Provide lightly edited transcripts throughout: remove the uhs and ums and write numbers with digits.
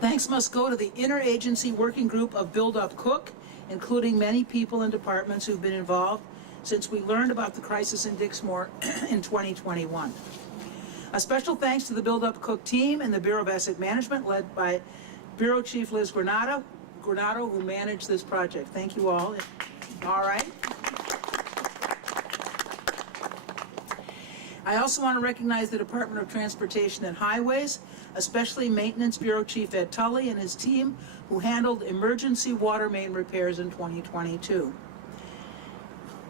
Thanks must go to the interagency working group of Build Up Cook, including many people and departments who've been involved since we learned about the crisis in Dixmoor in 2021. A special thanks to the Build Up Cook team and the Bureau of Asset Management, led by Bureau Chief Liz Granado, who managed this project. Thank you all. All right. I also want to recognize the Department of Transportation and Highways, especially Maintenance Bureau Chief Ed Tully and his team, who handled emergency water main repairs in 2022.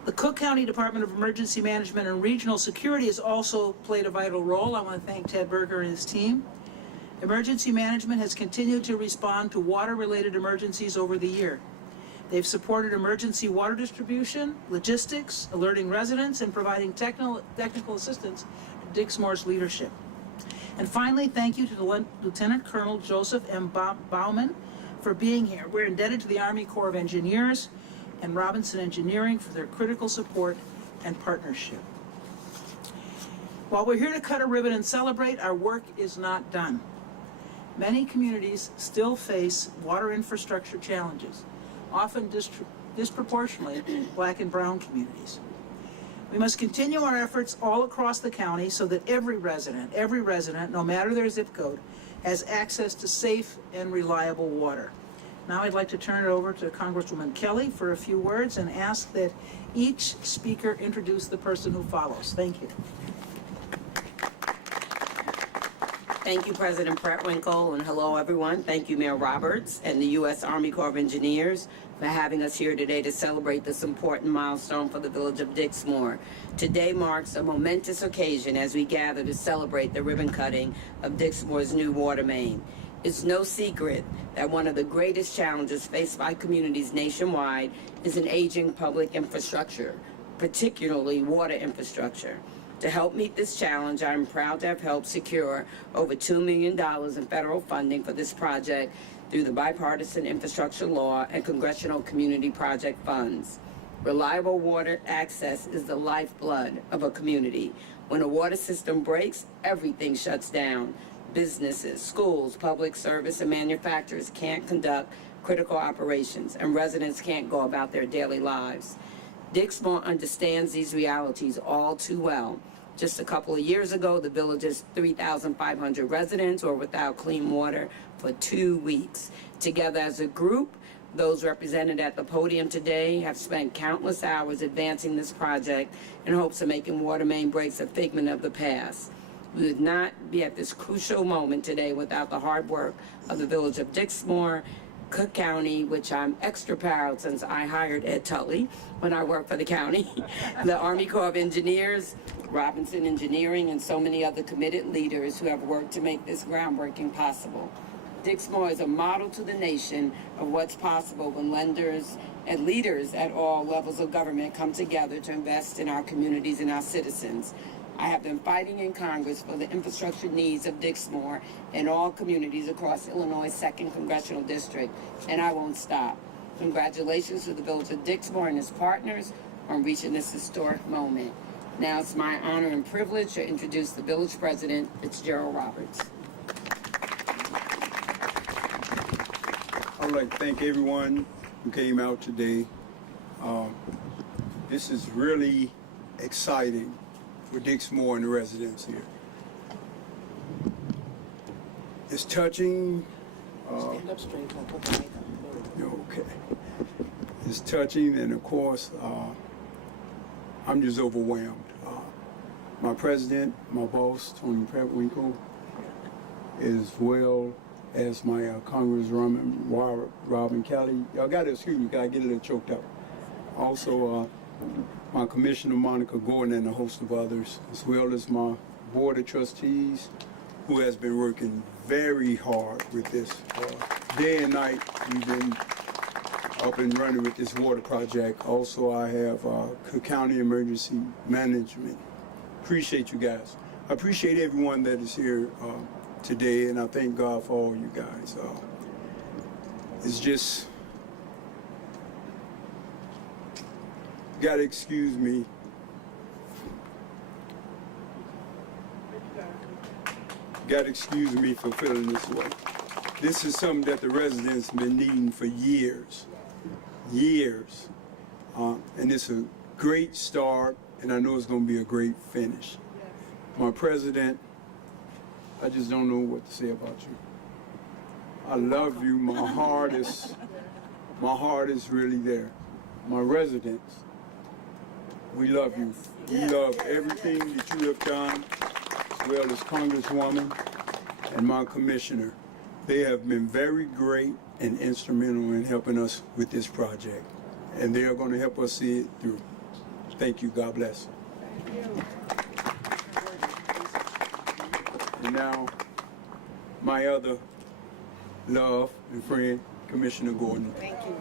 The Cook County Department of Emergency Management and Regional Security has also played a vital role. I want to thank Ted Berger and his team. Emergency management has continued to respond to water-related emergencies over the year. They've supported emergency water distribution, logistics, alerting residents, and providing technical assistance to Dixmoor's leadership. And finally, thank you to Lieutenant Colonel Joseph M. Bauman for being here. We're indebted to the Army Corps of Engineers and Robinson Engineering for their critical support and partnership. While we're here to cut a ribbon and celebrate, our work is not done. Many communities still face water infrastructure challenges, often disproportionately Black and brown communities. We must continue our efforts all across the county so that every resident, no matter their zip code, has access to safe and reliable water. Now I'd like to turn it over to Congresswoman Kelly for a few words and ask that each speaker introduce the person who follows. Thank you. Thank you, President Pretwinkle, and hello, everyone. Thank you, Mayor Roberts and the U.S. Army Corps of Engineers for having us here today to celebrate this important milestone for the village of Dixmoor. Today marks a momentous occasion as we gather to celebrate the ribbon cutting of Dixmoor's new water main. It's no secret that one of the greatest challenges faced by communities nationwide is an aging public infrastructure, particularly water infrastructure. To help meet this challenge, I'm proud to have helped secure over $2 million in federal funding for this project through the Bipartisan Infrastructure Law and Congressional Community Project funds. Reliable water access is the lifeblood of a community. When a water system breaks, everything shuts down. Businesses, schools, public service, and manufacturers can't conduct critical operations, and residents can't go about their daily lives. Dixmoor understands these realities all too well. Just a couple of years ago, the village's 3,500 residents were without clean water for 2 weeks. Together as a group, those represented at the podium today have spent countless hours advancing this project in hopes of making water main breaks a figment of the past. We would not be at this crucial moment today without the hard work of the village of Dixmoor, Cook County, which I'm extra proud since I hired Ed Tully when I worked for the county, the Army Corps of Engineers, Robinson Engineering, and so many other committed leaders who have worked to make this groundbreaking possible. Dixmoor is a model to the nation of what's possible when lenders and leaders at all levels of government come together to invest in our communities and our citizens. I have been fighting in Congress for the infrastructure needs of Dixmoor and all communities across Illinois' 2nd Congressional District, and I won't stop. Congratulations to the village of Dixmoor and its partners on reaching this historic moment. Now it's my honor and privilege to introduce the village president, Fitzgerald Roberts. I'd like to thank everyone who came out today. This is really exciting for Dixmoor and the residents here. It's touching. Stand up straight. Don't put the mic on. Okay. It's touching, and of course, I'm just overwhelmed. My president, my boss, Tony Pretwinkle, as well as my Congresswoman Robin Kelly. Y'all got to excuse me, I get a little choked up. Also, my Commissioner Monica Gordon and a host of others, as well as my Board of Trustees, who has been working very hard with this. Day and night, we've been up and running with this water project. Also, I have Cook County Emergency Management. Appreciate you guys. I appreciate everyone that is here today, and I thank God for all you guys. It's just, gotta excuse me. Gotta excuse me for feeling this way. This is something that the residents have been needing for years. And it's a great start, and I know it's going to be a great finish. My president, I just don't know what to say about you. I love you. My heart is really there. My residents, we love you. We love everything that you have done, as well as Congresswoman and my commissioner. They have been very great and instrumental in helping us with this project. And they are going to help us see it through. Thank you. God bless. And now, my other love and friend, Commissioner Gordon. Thank you.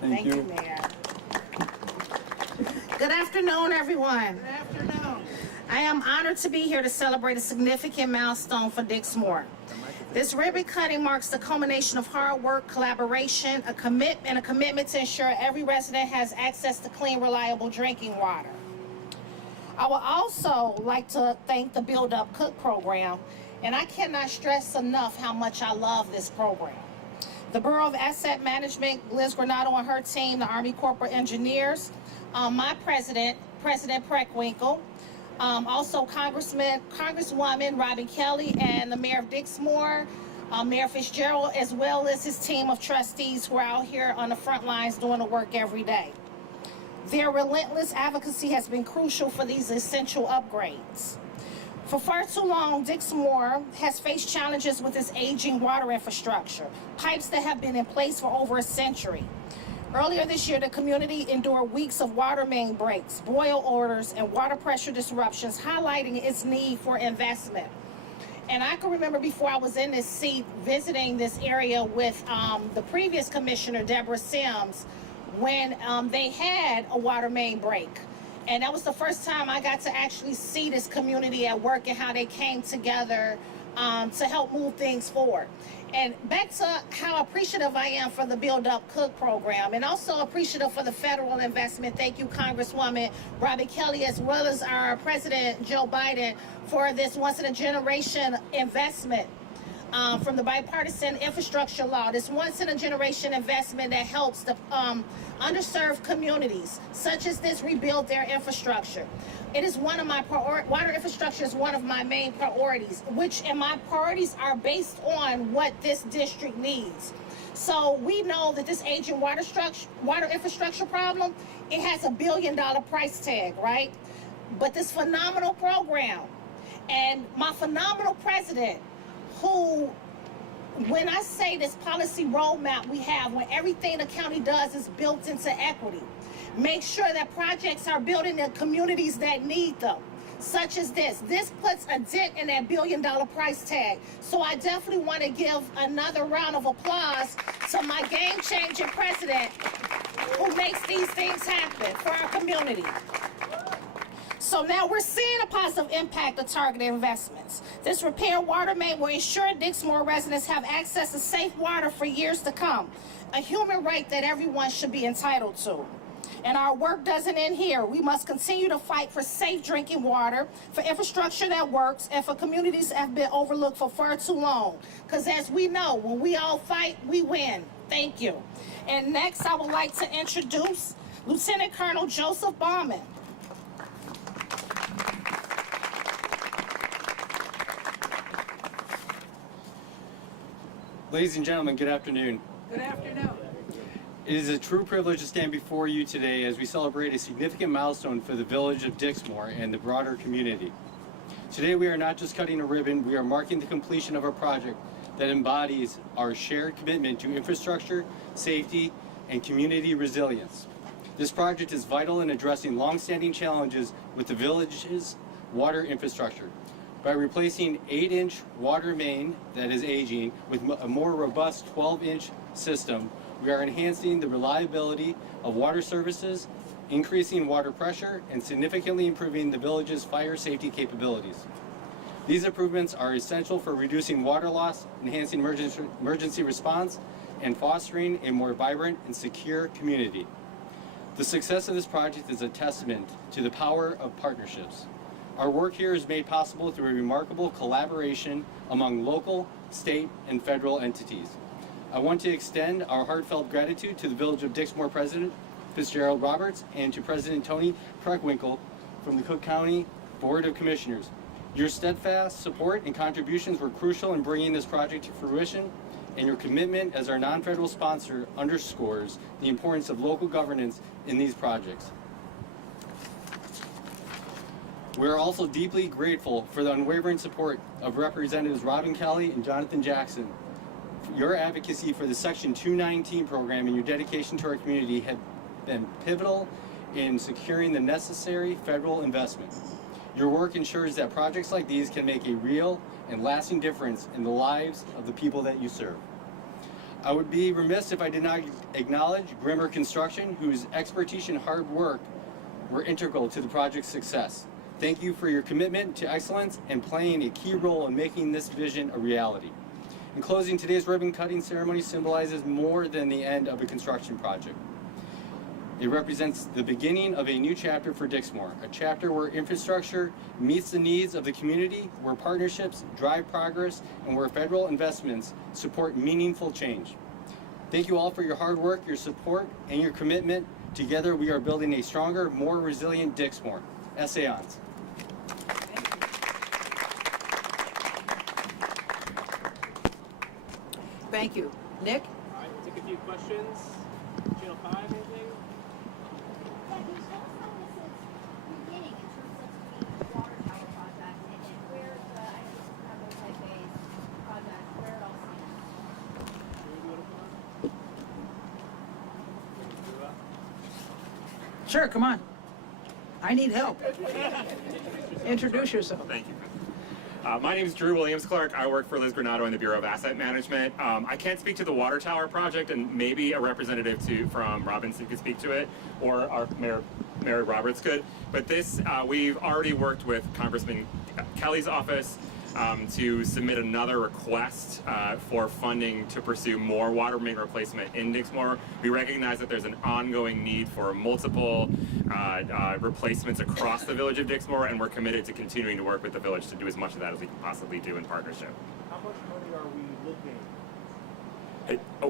Thank you. Mayor. Good afternoon, everyone. Good afternoon. I am honored to be here to celebrate a significant milestone for Dixmoor. This ribbon cutting marks the culmination of hard work, collaboration, a commitment to ensure every resident has access to clean, reliable drinking water. I would also like to thank the Build Up Cook program, and I cannot stress enough how much I love this program. The Bureau of Asset Management, Liz Granado and her team, the Army Corps of Engineers, my president, President Preckwinkle, also Congresswoman Robin Kelly, and the Mayor of Dixmoor, Mayor Fitzgerald, as well as his team of trustees who are out here on the front lines doing the work every day. Their relentless advocacy has been crucial for these essential upgrades. For far too long, Dixmoor has faced challenges with its aging water infrastructure, pipes that have been in place for over a century. Earlier this year, the community endured weeks of water main breaks, boil orders, and water pressure disruptions, highlighting its need for investment. And I can remember before I was in this seat visiting this area with the previous commissioner, Deborah Sims, when they had a water main break. And that was the first time I got to actually see this community at work and how they came together to help move things forward. And back to how appreciative I am for the Build Up Cook program, and also appreciative for the federal investment. Thank you, Congresswoman Robin Kelly, as well as our President Joe Biden, for this once-in-a-generation investment from the bipartisan infrastructure law. This once-in-a-generation investment that helps the underserved communities, such as this, rebuild their infrastructure. It is one of my water infrastructure is one of my main priorities, and my priorities are based on what this district needs. So we know that this aging water infrastructure problem, it has $1 billion price tag, right? But this phenomenal program and my phenomenal president, who, when I say this policy roadmap we have, when everything the county does is built into equity, make sure that projects are built in the communities that need them, such as this. This puts a dent in that $1 billion price tag. So I definitely want to give another round of applause to my game-changing president who makes these things happen for our community. So now we're seeing a positive impact of targeted investments. This repair water main will ensure Dixmoor residents have access to safe water for years to come, a human right that everyone should be entitled to. And our work doesn't end here. We must continue to fight for safe drinking water, for infrastructure that works, and for communities that have been overlooked for far too long. Because as we know, when we all fight, we win. Thank you. And next, I would like to introduce Lieutenant Colonel Joseph Bauman. Ladies and gentlemen, good afternoon. Good afternoon. It is a true privilege to stand before you today as we celebrate a significant milestone for the village of Dixmoor and the broader community. Today we are not just cutting a ribbon, we are marking the completion of a project that embodies our shared commitment to infrastructure, safety, and community resilience. This project is vital in addressing long-standing challenges with the village's water infrastructure. By replacing 8-inch water main that is aging with a more robust 12-inch system, we are enhancing the reliability of water services, increasing water pressure, and significantly improving the village's fire safety capabilities. These improvements are essential for reducing water loss, enhancing emergency response, and fostering a more vibrant and secure community. The success of this project is a testament to the power of partnerships. Our work here is made possible through a remarkable collaboration among local, state, and federal entities. I want to extend our heartfelt gratitude to the Village of Dixmoor President Fitzgerald Roberts and to President Tony Preckwinkle from the Cook County Board of Commissioners. Your steadfast support and contributions were crucial in bringing this project to fruition, and your commitment as our non-federal sponsor underscores the importance of local governance in these projects. We are also deeply grateful for the unwavering support of Representatives Robin Kelly and Jonathan Jackson. Your advocacy for the Section 219 program and your dedication to our community have been pivotal in securing the necessary federal investment. Your work ensures that projects like these can make a real and lasting difference in the lives of the people that you serve. I would be remiss if I did not acknowledge Grimmer Construction, whose expertise and hard work were integral to the project's success. Thank you for your commitment to excellence and playing a key role in making this vision a reality. In closing, today's ribbon cutting ceremony symbolizes more than the end of a construction project. It represents the beginning of a new chapter for Dixmoor, a chapter where infrastructure meets the needs of the community, where partnerships drive progress, and where federal investments support meaningful change. Thank you all for your hard work, your support, and your commitment. Together, we are building a stronger, more resilient Dixmoor. Essayons. Thank you. Nick? All right, take a few questions. Channel 5, anything? Can you tell us how this is beginning in terms of the water tower project and where the, I know this is kind of multi-phase project, where it all stands? Sure, come on. I need help. Introduce yourself. Thank you. My name is Drew Williams-Clark. I work for Liz Granado in the Bureau of Asset Management. I can't speak to the water tower project, and maybe a representative from Robinson could speak to it, or our Mayor Roberts could. But this, we've already worked with Congressman Kelly's office to submit another request for funding to pursue more water main replacement in Dixmoor. We recognize that there's an ongoing need for multiple replacements across the village of Dixmoor, and we're committed to continuing to work with the village to do as much of that as we can possibly do in partnership. How much money are we looking?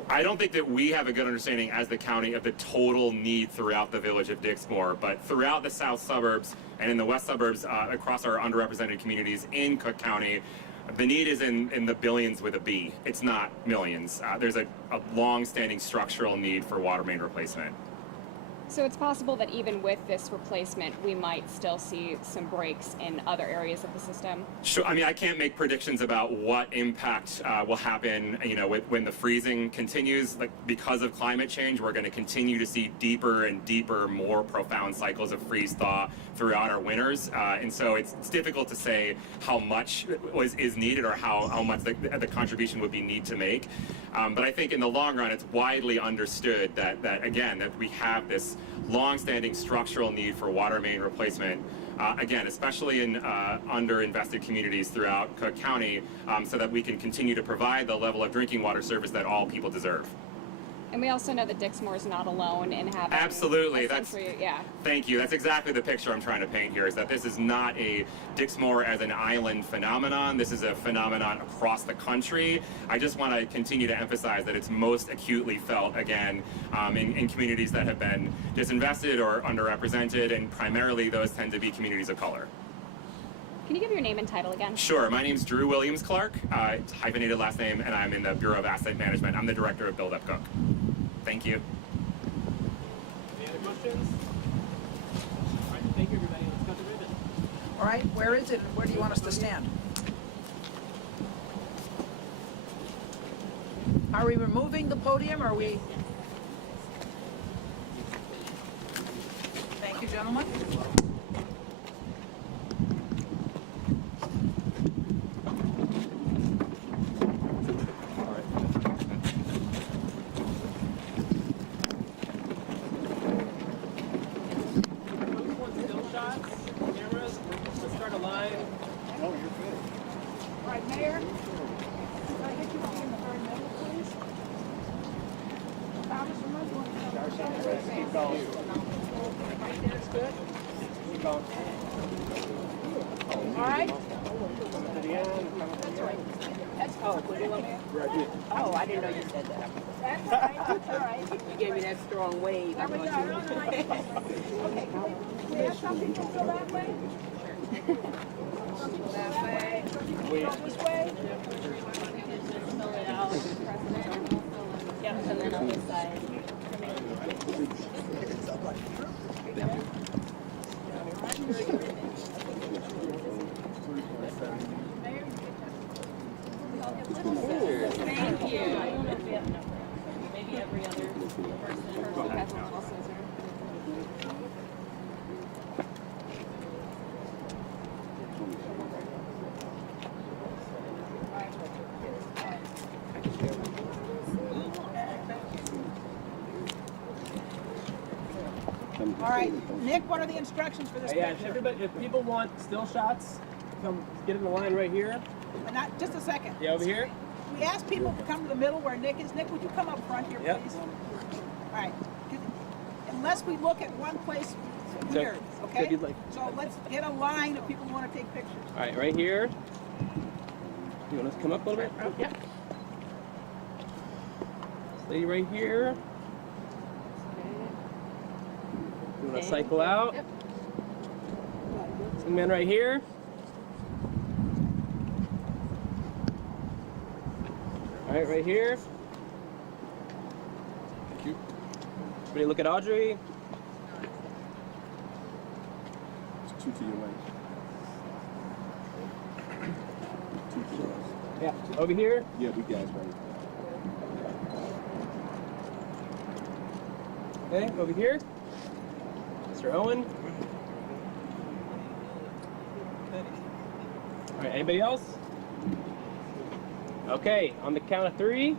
I don't think that we have a good understanding as the county of the total need throughout the village of Dixmoor, but throughout the south suburbs and in the west suburbs across our underrepresented communities in Cook County, the need is in the billions with a B. It's not millions. There's a long-standing structural need for water main replacement. So it's possible that even with this replacement, we might still see some breaks in other areas of the system? Sure. I mean, I can't make predictions about what impact will happen, when the freezing continues. Like, because of climate change, we're going to continue to see deeper and deeper, more profound cycles of freeze-thaw throughout our winters. And so it's difficult to say how much is needed or how much the contribution would be need to make. But I think in the long run, it's widely understood that we have this long-standing structural need for water main replacement, again, especially in underinvested communities throughout Cook County, so that we can continue to provide the level of drinking water service that all people deserve. And we also know that Dixmoor is not alone in having... Absolutely. Yeah. Thank you. That's exactly the picture I'm trying to paint here, is that this is not a Dixmoor as an island phenomenon. This is a phenomenon across the country. I just want to continue to emphasize that it's most acutely felt, again, in communities that have been disinvested or underrepresented, and primarily those tend to be communities of color. Can you give your name and title again? Sure. My name's Drew Williams-Clark. It's a hyphenated last name, and I'm in the Bureau of Asset Management. I'm the director of Build Up Cook. Thank you. Any other questions? All right, thank you, everybody. Let's cut the ribbon. All right, where is it and where do you want us to stand? Are we removing the podium or are we? Thank you, gentlemen. Folks want still shots, cameras. Let's start a line. All right, Mayor. Can I get you in the very middle, please? Congresswoman, you want to come? Keep going. Right there is good. Keep going. All right. That's right. That's Oh, put it on there? Right here. Oh, I didn't know you said that. That's all right, that's all right. You gave me that strong wave. I There we go. thought No, you- no, I get it. Okay, can we have some people go that way? Some people that way, some people go this way. Yep, and then on this side. Thank you. Maybe every other person has a little scissor. All right, Nick, what are the instructions for this Yeah, picture? everybody, if people want still shots, come get in the line right here. Not, just a second. Yeah, over here. We asked people to come to the middle where Nick is. Nick, would you come up front here, Yep. please? All right. Unless we look at one place here, So okay? if you'd like- So let's get a line of people who want to take pictures. All right, right here. You want us to come up a little bit? Yep. This lady right here. You want to cycle out? Yep. Young man right here. All right, right here. Thank you. Everybody look at Audrey. Two to your right. Two to your right. Yeah. Over here. Yeah, we guys right. Okay, over here. Mr. Owen. All right, anybody else? Okay, on the count of 3.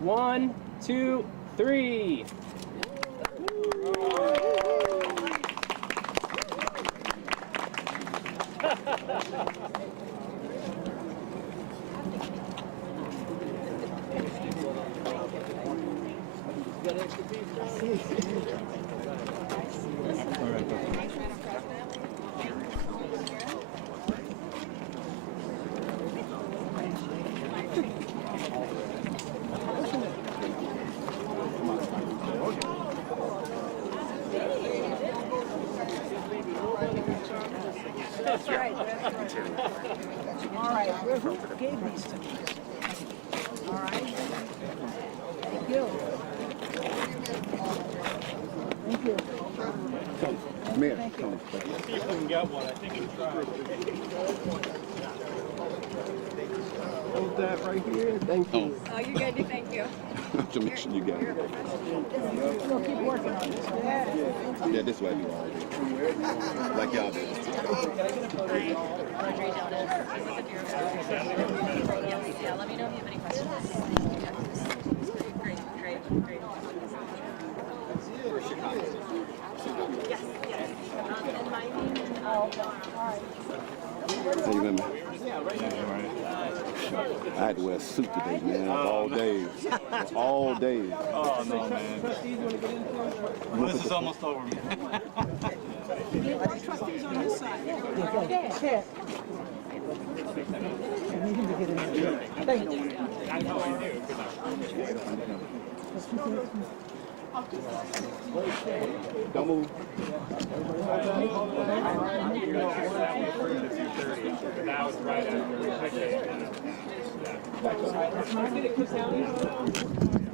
1, 2, 3. That's right, that's right. All right, who gave these to me? All right. Thank you. Thank you. Come here. Thank you. See if we can get one. I think it's Hold that right here. Thank you. Oh, you're good. Thank you. To make sure you got it. We'll keep working on this. Yeah. Yeah, this way you are. Like y'all did. Yeah, let me know if you have any questions. Great. Yes. And my name is Hey, remember? I had to wear a suit today, man. All day. All day. Oh no, man. This is almost over, man. Trustees on this side. Don't move. That was right after. Can I get it, 'cause down here?